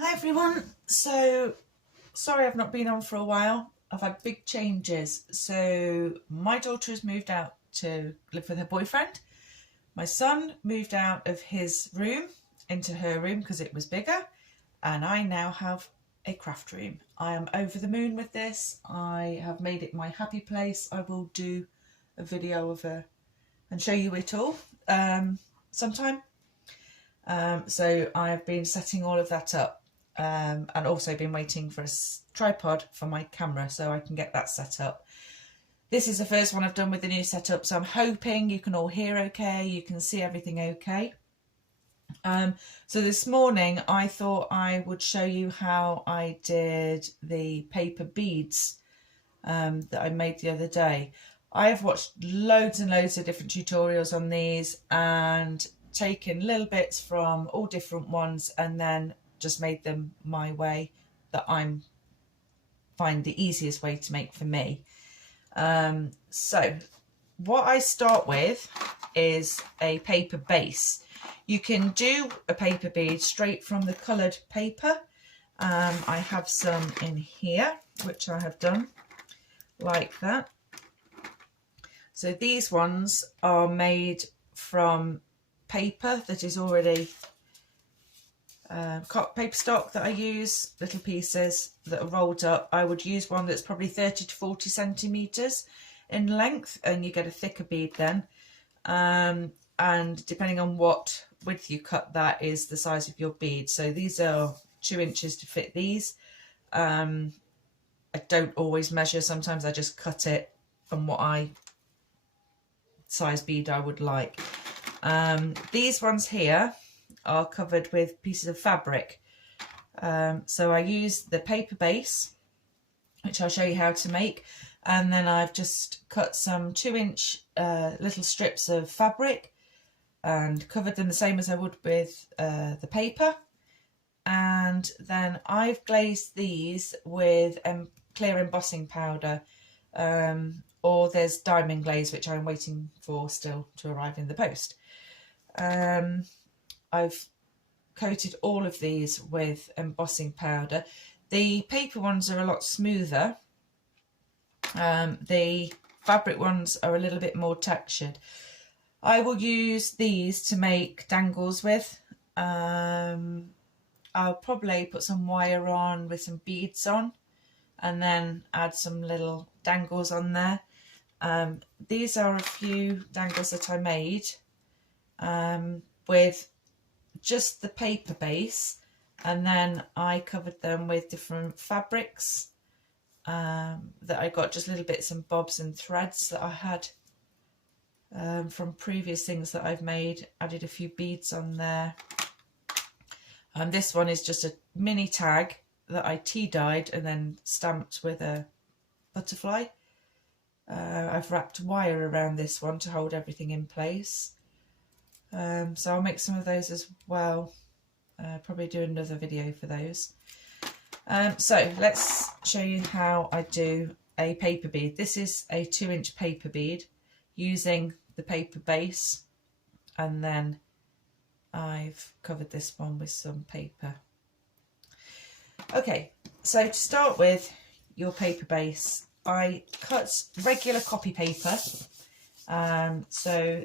Hi everyone, so sorry I've not been on for a while. I've had big changes. So my daughter has moved out to live with her boyfriend. My son moved out of his room into her room because it was bigger, and I now have a craft room. I am over the moon with this. I have made it my happy place. I will do a video of her and show you it all sometime. So I've been setting all of that up. And also been waiting for a tripod for my camera so I can get that set up. This is the first one I've done with the new setup, so I'm hoping you can all hear okay, you can see everything okay. So this morning I thought I would show you how I did the paper beads that I made the other day. I have watched loads and loads of different tutorials on these and taken little bits from all different ones and then just made them my way that I'm find the easiest way to make for me. So what I start with is a paper base. You can do a paper bead straight from the coloured paper. I have some in here which I have done like that. So these ones are made from paper that is already paper stock that I use, little pieces that are rolled up. I would use one that's probably 30 to 40 centimetres in length, and you get a thicker bead then. And depending on what width you cut, that is the size of your bead. So these are 2 inches to fit these. I don't always measure, sometimes I just cut it from what size bead I would like. These ones here are covered with pieces of fabric. So I use the paper base, which I'll show you how to make, and then I've just cut some 2-inch little strips of fabric and covered them the same as I would with the paper, and then I've glazed these with clear embossing powder, or there's diamond glaze which I'm waiting for still to arrive in the post. I've coated all of these with embossing powder. The paper ones are a lot smoother. The fabric ones are a little bit more textured. I will use these to make dangles with. I'll probably put some wire on with some beads on and then add some little dangles on there. These are a few dangles that I made with just the paper base, and then I covered them with different fabrics that I got, just little bits and bobs and threads that I had from previous things that I've made. Added a few beads on there. And this one is just a mini tag that I tea dyed and then stamped with a butterfly. I've wrapped wire around this one to hold everything in place. So I'll make some of those as well. Probably do another video for those. So let's show you how I do a paper bead. This is a 2-inch paper bead using the paper base, and then I've covered this one with some paper. Okay, so to start with your paper base, I cut regular copy paper. So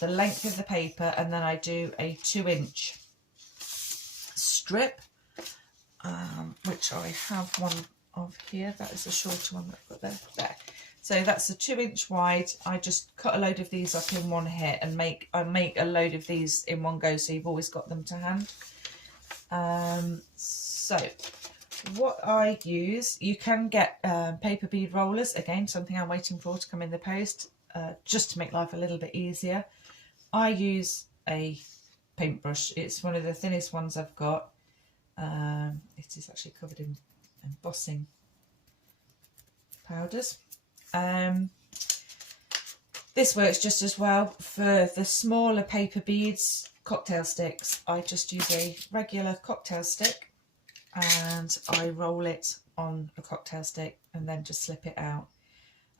the length of the paper, and then I do a 2-inch strip, which I have one of here. That is a shorter one that I've got there. So that's a 2-inch wide. I just cut a load of these up in one hit and I make a load of these in one go, so you've always got them to hand. So what I use, you can get paper bead rollers, again something I'm waiting for to come in the post, just to make life a little bit easier. I use a paintbrush. It's one of the thinnest ones I've got. It is actually covered in embossing powders. This works just as well. For the smaller paper beads, cocktail sticks, I just use a regular cocktail stick and I roll it on a cocktail stick and then just slip it out.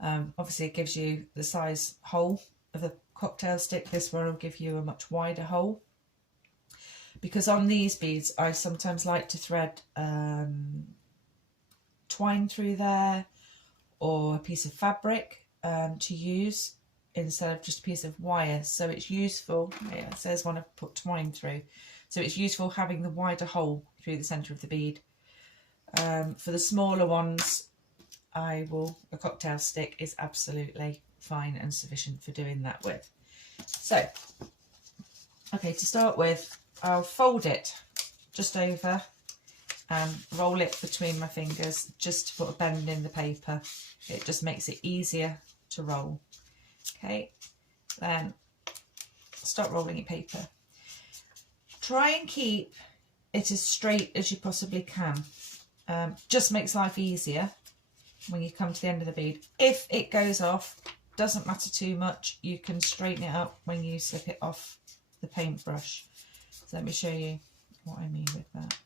Obviously it gives you the size hole of a cocktail stick. This one will give you a much wider hole. because on these beads I sometimes like to thread twine through there, or a piece of fabric to use instead of just a piece of wire. So it's useful, yeah, it says one I've put twine through, so it's useful having the wider hole through the centre of the bead. For the smaller ones, a cocktail stick is absolutely fine and sufficient for doing that with. So, okay, to start with, I'll fold it just over and roll it between my fingers just to put a bend in the paper. It just makes it easier to roll. Okay, then start rolling your paper. Try and keep it as straight as you possibly can. Just makes life easier when you come to the end of the bead. If it goes off, doesn't matter too much, you can straighten it up when you slip it off the paintbrush. So let me show you what I mean with that.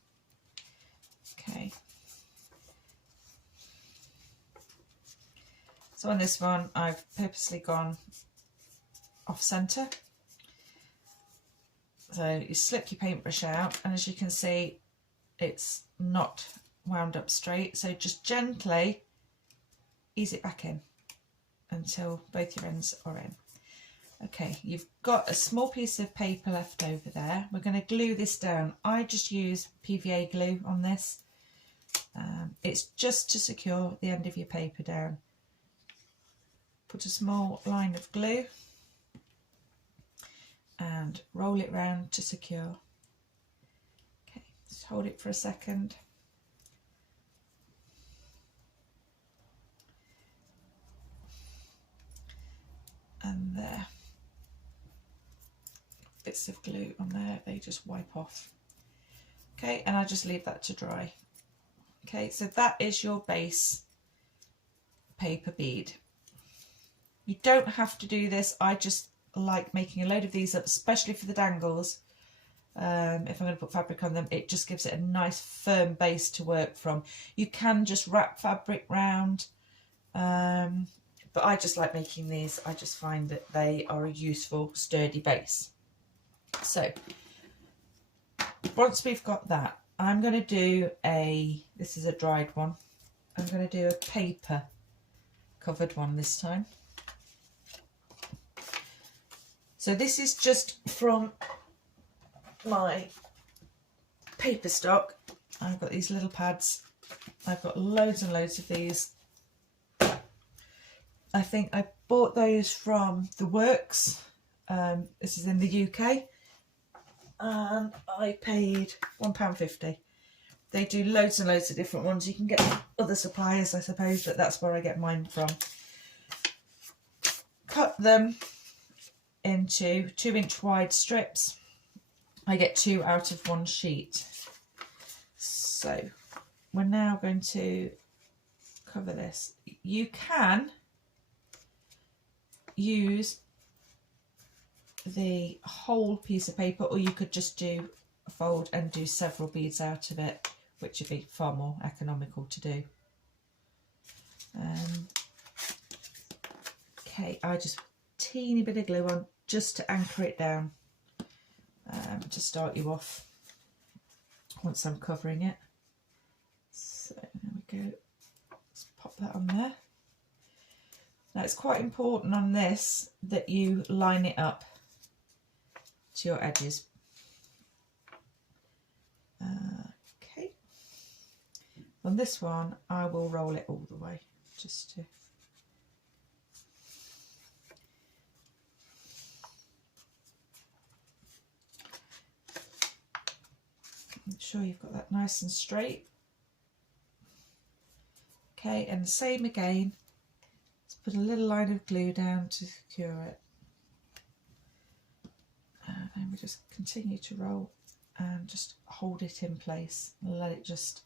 Okay. So on this one, I've purposely gone off centre. So you slip your paintbrush out, and as you can see, it's not wound up straight. So just gently ease it back in until both your ends are in. Okay, you've got a small piece of paper left over there. We're going to glue this down. I just use PVA glue on this. It's just to secure the end of your paper down. Put a small line of glue and roll it round to secure. Okay, just hold it for a second. And there. Bits of glue on there, they just wipe off. Okay, and I just leave that to dry. Okay, so that is your base paper bead. You don't have to do this. I just like making a load of these up, especially for the dangles. If I'm going to put fabric on them, it just gives it a nice firm base to work from. You can just wrap fabric round, but I just like making these. I just find that they are a useful, sturdy base. So once we've got that, I'm going to do this is a dried one, I'm going to do a paper covered one this time. So this is just from my paper stock. I've got these little pads. I've got loads and loads of these. I think I bought those from The Works. This is in the UK. And I paid £1.50. They do loads and loads of different ones. You can get other suppliers, I suppose, but that's where I get mine from. Cut them into 2-inch wide strips. I get 2 out of 1 sheet. So we're now going to cover this. You can use the whole piece of paper, or you could just do a fold and do several beads out of it, which would be far more economical to do. Okay, I just teeny bit of glue on just to anchor it down, to start you off once I'm covering it. So there we go, let's pop that on there. Now it's quite important on this that you line it up to your edges. Okay, on this one I will roll it all the way just to make sure you've got that nice and straight. Okay, and the same again, let's put a little line of glue down to secure it. And then we just continue to roll and just hold it in place and let it just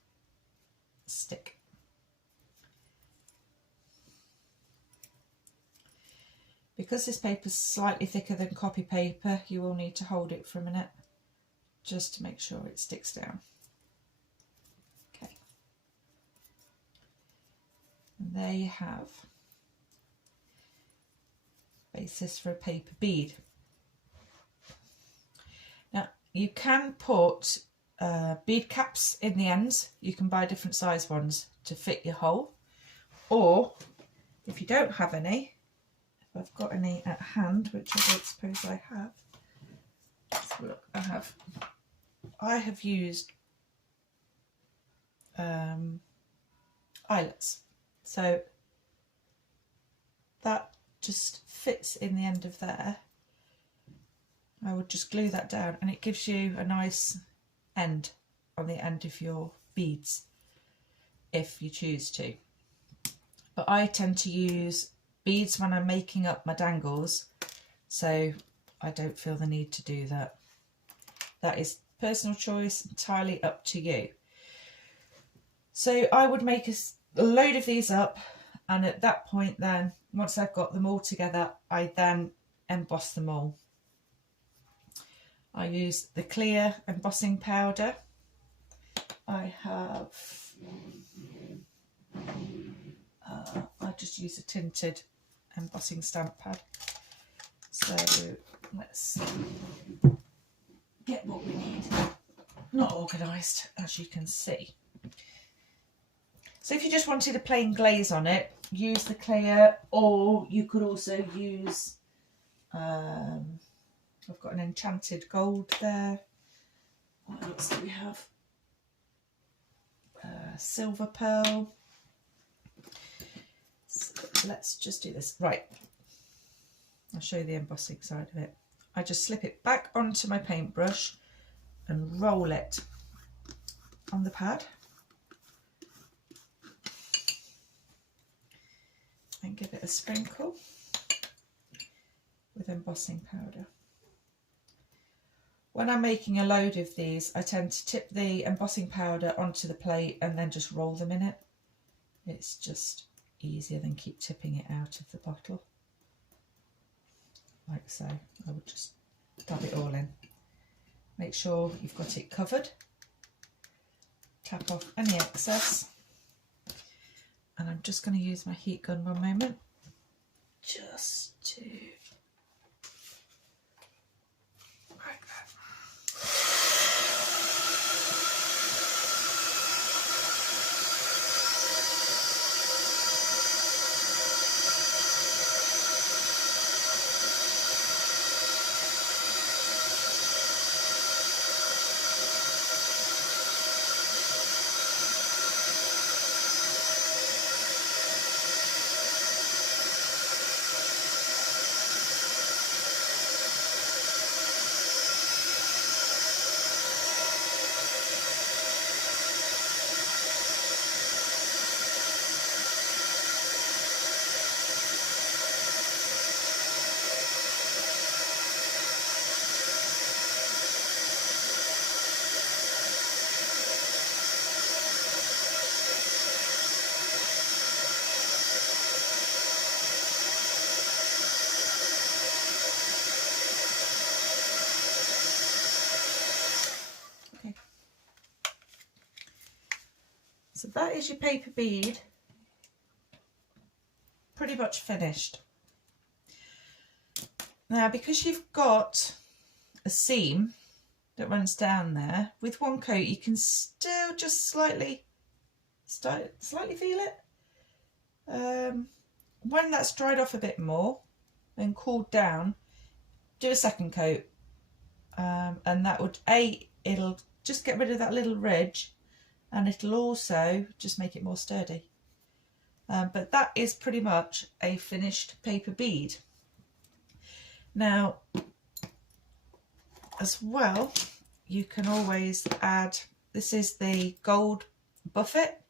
stick. Because this paper is slightly thicker than copy paper, you will need to hold it for a minute just to make sure it sticks down. Okay. And there you have basis for a paper bead. Now you can put bead caps in the ends. You can buy different size ones to fit your hole, or if you don't have any, if I've got any at hand, which I don't suppose I have, let's have a look. I have used eyelets, so that just fits in the end of there. I would just glue that down and it gives you a nice end on the end of your beads if you choose to. But I tend to use beads when I'm making up my dangles, so I don't feel the need to do that. That is personal choice, entirely up to you. So I would make a load of these up, and at that point then, once I've got them all together, I then emboss them all. I use the clear embossing powder. I have, I just use a tinted embossing stamp pad. So let's get what we need. Not organised, as you can see. So if you just wanted a plain glaze on it, use the clear, or you could also use, I've got an enchanted gold there. What else do we have? Silver pearl. So let's just do this. Right, I'll show you the embossing side of it. I just slip it back onto my paintbrush and roll it on the pad. And give it a sprinkle with embossing powder. When I'm making a load of these, I tend to tip the embossing powder onto the plate and then just roll them in it. It's just easier than keep tipping it out of the bottle. Like so, I would just dab it all in. Make sure you've got it covered. Tap off any excess. And I'm just going to use my heat gun one moment, just to like that. So that is your paper bead pretty much finished. Now, because you've got a seam that runs down there, with one coat you can still just slightly feel it. When that's dried off a bit more and cooled down, do a second coat, and that would, it'll just get rid of that little ridge, and it'll also just make it more sturdy. But that is pretty much a finished paper bead. Now, as well, you can always add, this is the gold buffet.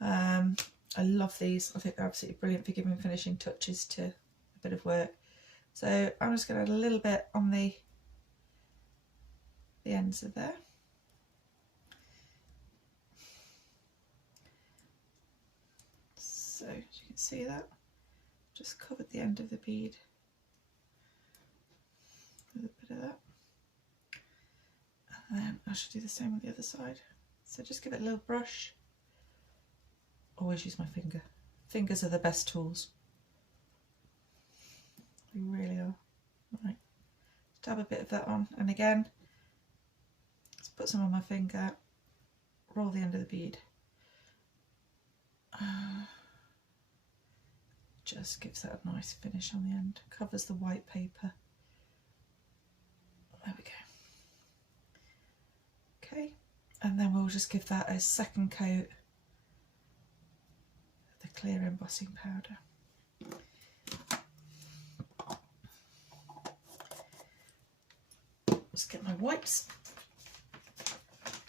I love these. I think they're absolutely brilliant for giving finishing touches to a bit of work. So I'm just going to add a little bit on the ends of there. So as you can see that, just covered the end of the bead with a bit of that. And then I should do the same on the other side. So just give it a little brush. Always use my finger. Fingers are the best tools. They really are. Right, dab a bit of that on, and again, put some on my finger, roll the end of the bead. Just gives that a nice finish on the end, covers the white paper. There we go. Okay, and then we'll just give that a second coat of the clear embossing powder. Let's get my wipes.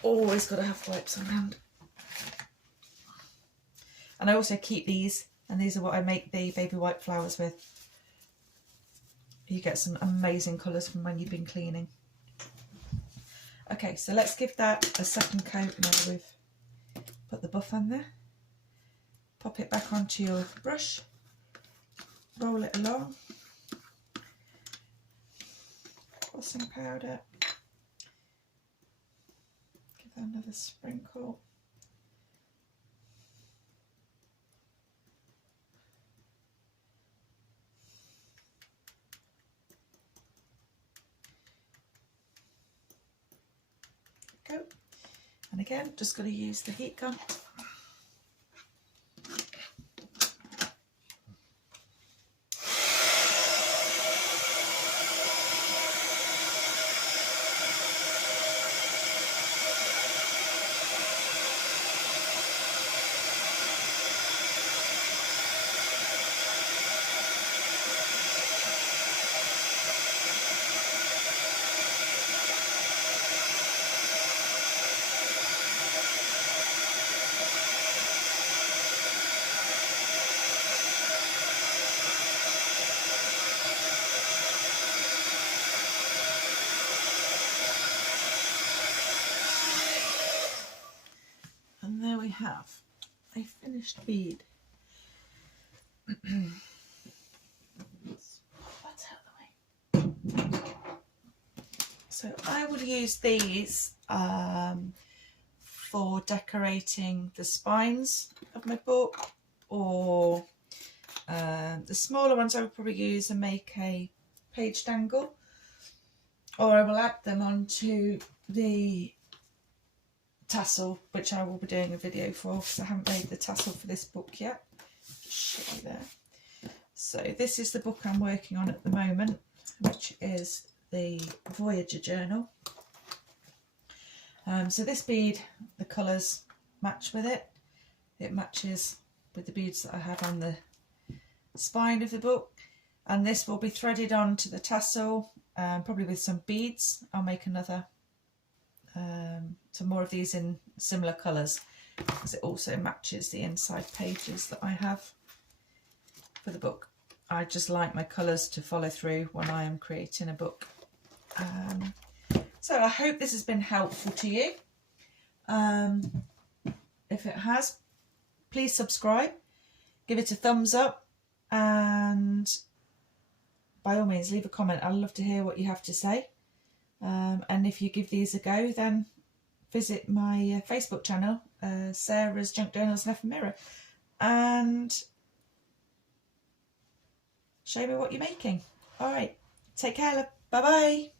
Always got to have wipes on hand. And I also keep these, and these are what I make the baby white flowers with. You get some amazing colours from when you've been cleaning. Okay, so let's give that a second coat now we've put the buff on there. Pop it back onto your brush, roll it along, embossing powder, give that another sprinkle. Go. And again, just got to use the heat gun. And there we have a finished bead. So I will use these for decorating the spines of my book, or the smaller ones I would probably use and make a page dangle, or I will add them onto the tassel, which I will be doing a video for because I haven't made the tassel for this book yet. Just show you there. So this is the book I'm working on at the moment, which is the Voyager journal. So this bead, the colours match with it. It matches with the beads that I have on the spine of the book, and this will be threaded onto the tassel, probably with some beads. I'll make another some more of these in similar colours, because it also matches the inside pages that I have for the book. I just like my colours to follow through when I am creating a book. So I hope this has been helpful to you. If it has, please subscribe, give it a thumbs up, and by all means leave a comment. I'd love to hear what you have to say. And if you give these a go, then visit my Facebook channel, Sarah's Junk Journals Left Mirror, and show me what you're making. All right, take care, bye bye.